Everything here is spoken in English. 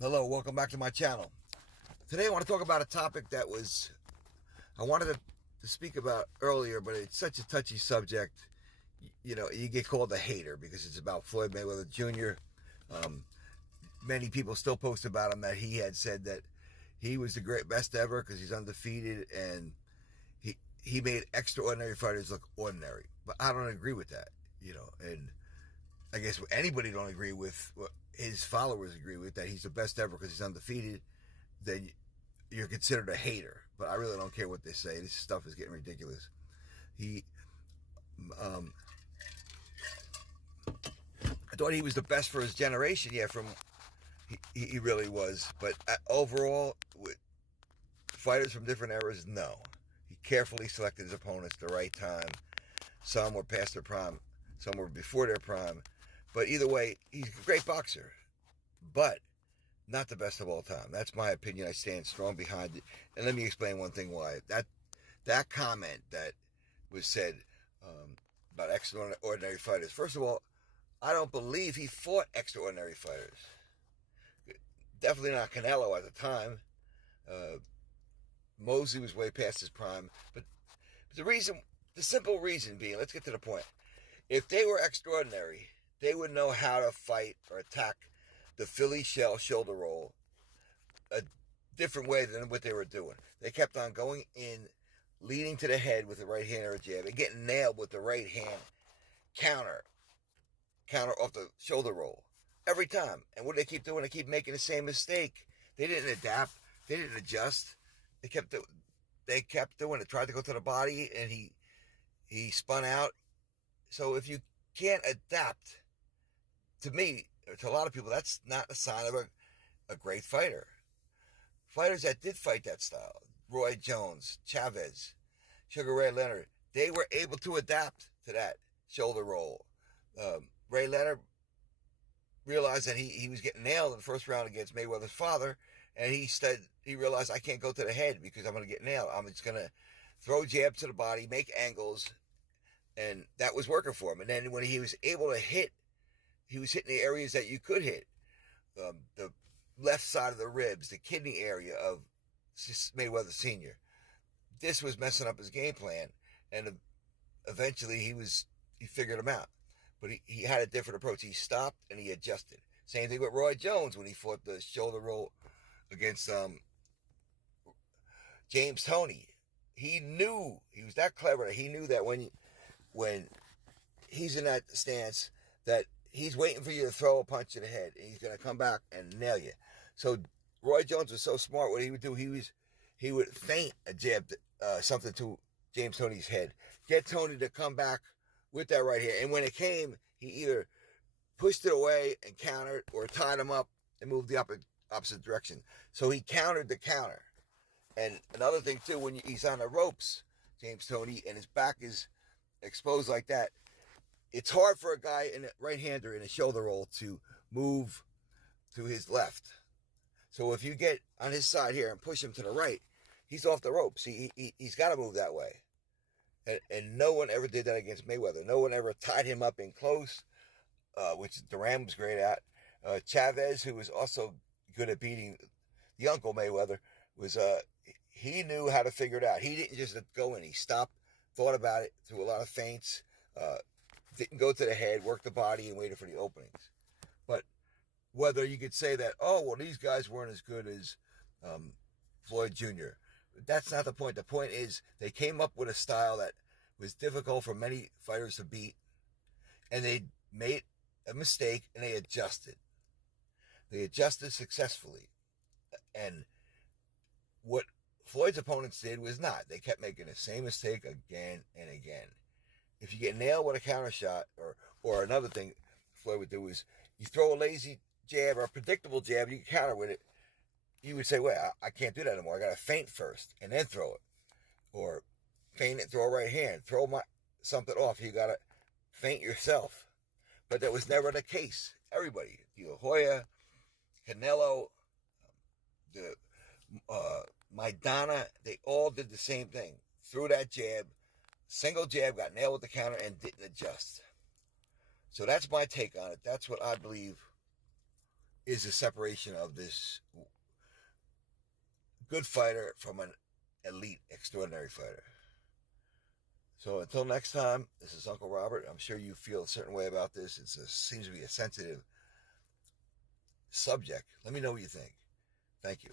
Hello, welcome back to my channel. Today I want to talk about a topic that I wanted to speak about earlier, but it's such a touchy subject. You know, you get called a hater because it's about Floyd Mayweather Jr. Many people still post about him that he had said that he was the best ever because he's undefeated and he made extraordinary fighters look ordinary. But I don't agree with that, and I guess anybody don't agree with what his followers agree with, that he's the best ever because he's undefeated, then you're considered a hater. But I really don't care what they say. This stuff is getting ridiculous. He, I thought he was the best for his generation. Yeah, he really was. But overall, with fighters from different eras, no. He carefully selected his opponents at the right time. Some were past their prime, some were before their prime. But either way, he's a great boxer. But not the best of all time. That's my opinion. I stand strong behind it. And let me explain one thing why. That comment that was said about extraordinary fighters. First of all, I don't believe he fought extraordinary fighters. Definitely not Canelo at the time. Mosley was way past his prime. But the simple reason being, let's get to the point. If they were extraordinary, they would know how to fight or attack the Philly shell shoulder roll a different way than what they were doing. They kept on going in, leading to the head with the right hand or a jab, and getting nailed with the right hand counter off the shoulder roll every time. And what do they keep doing? They keep making the same mistake. They didn't adapt. They didn't adjust. They kept doing it. Tried to go to the body, and he spun out. So if you can't adapt, to me, or to a lot of people, that's not a sign of a great fighter. Fighters that did fight that style, Roy Jones, Chavez, Sugar Ray Leonard, they were able to adapt to that shoulder roll. Ray Leonard realized that he was getting nailed in the first round against Mayweather's father, and he realized, I can't go to the head because I'm going to get nailed. I'm just going to throw jabs to the body, make angles, and that was working for him. And then when he was able to hit, he was hitting the areas that you could hit. The left side of the ribs, the kidney area of Mayweather Sr. This was messing up his game plan, and eventually he figured him out. But he had a different approach. He stopped and he adjusted. Same thing with Roy Jones when he fought the shoulder roll against James Toney. He was that clever that he knew that when he's in that stance, that he's waiting for you to throw a punch in the head, and he's going to come back and nail you. So Roy Jones was so smart. What he would do, he would feint a jab, something to James Toney's head, get Toney to come back with that right hand. And when it came, he either pushed it away and countered, or tied him up and moved the opposite direction. So he countered the counter. And another thing too, when he's on the ropes, James Toney, and his back is exposed like that, it's hard for a guy in a right-hander in a shoulder roll to move to his left. So if you get on his side here and push him to the right, he's off the ropes. He's got to move that way. And no one ever did that against Mayweather. No one ever tied him up in close, which Duran was great at. Chavez, who was also good at beating the Uncle Mayweather, he knew how to figure it out. He didn't just go in. He stopped, thought about it, threw a lot of feints, didn't go to the head, worked the body, and waited for the openings. But whether you could say that, oh, well, these guys weren't as good as Floyd Jr., that's not the point. The point is they came up with a style that was difficult for many fighters to beat, and they made a mistake, and they adjusted. They adjusted successfully. And what Floyd's opponents did was not. They kept making the same mistake again and again. If you get nailed with a counter shot, or another thing Floyd would do is, you throw a lazy jab or a predictable jab, you can counter with it. You would say, well, I can't do that anymore. I got to feint first and then throw it. Or feint it, throw a right hand. Throw something off. You got to feint yourself. But that was never the case. Everybody, De La Hoya, Canelo, Maidana, they all did the same thing. Threw that jab, single jab, got nailed with the counter, and didn't adjust. So that's my take on it. That's what I believe is the separation of this good fighter from an elite, extraordinary fighter. So until next time, this is Uncle Robert. I'm sure you feel a certain way about this. It seems to be a sensitive subject. Let me know what you think. Thank you.